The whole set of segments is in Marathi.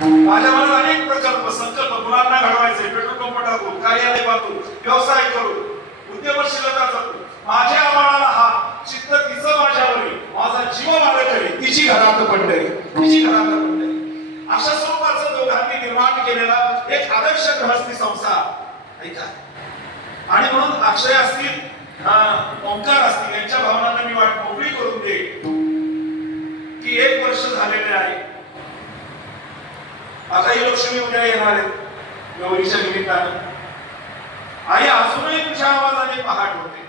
माझ्या मनात अनेक प्रकल्प संकल्प, मुलांना घडवायचे, पेट्रोल पंप टाकू, कार्यालय बांधू, व्यवसाय करू, उद्यमशीलता जपू, माझ्या आम्हाला हा चित्त तिचं माझ्यावरी, माझा जीव माझ्याकडे, तिची घरात पंढरी, तिची घरात पंढरी. अशा स्वरूपाचा दोघांनी निर्माण केलेला एक आदर्श गृहस्थी संसार ऐका. आणि म्हणून अक्षय असतील, ओंकार असतील, यांच्या भावनांना मी वाट मोकळी करून दे की 1 वर्ष झालेले आहे. आता ही लक्ष्मी उद्या येणार आहे गौरीच्या निमित्तानं. आई अजूनही तुझ्या आवाजाने पहाट होते.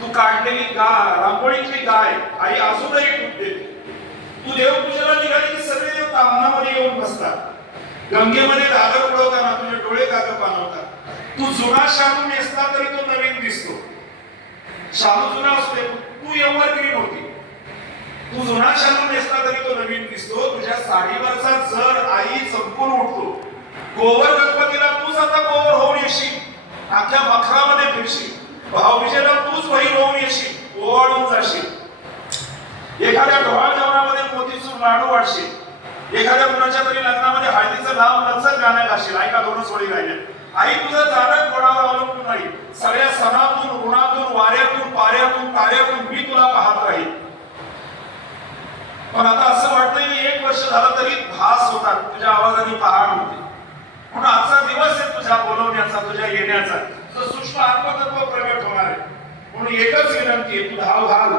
तू काढलेली रांगोळीतली गाय आई अजूनही दूध देते. तू देवपूजेला निघाली की सगळे देव तामणामध्ये येऊन बसतात. गंगेमध्ये धागर उडवताना तुझे डोळे काग पाणवतात. तू जुना शालू नेसला तरी तो नवीन दिसतो. शालू जुना असते, तू एव्हरग्रीन होती. तू जुना शालू नेसला तरी तो नवीन दिसतो. तुझ्या साडीवरचा जर आई संपून उठतो. गोवर गणपतीला तूच आता गोवर होऊन येशील, अख्ख्या मखरामध्ये फिरशील. भाऊबीजेला तूच बहीण होऊन येशील, ओवाळून जाशील. एखाद्या ढोळ जेवणामध्ये मोतीचूर लाडू वाढशील. एखाद्या कुणाच्या तरी लग्नामध्ये हळदीचं लांब लचक गाणं गाशील. ऐका, 2च ओळी राहिल्या. आई तुझं जाणं कोणावर अवलंबून नाही. सगळ्या सणातून, ऋणातून, वाऱ्यातून, पाऱ्यातून, ताऱ्यातून मी तुला पाहत राहील. पण आता असं वाटतंय की 1 वर्ष झालं तरी भास होतात, तुझ्या आवाजाने पहाड होते. म्हणून आजचा दिवस आहे तुझ्या बोलवण्याचा, तुझ्या येण्याचा, तुझं सूक्ष्म आत्मतत्व प्रगट होणार आहे. म्हणून एकच विनंती आहे, तू धाव घाल.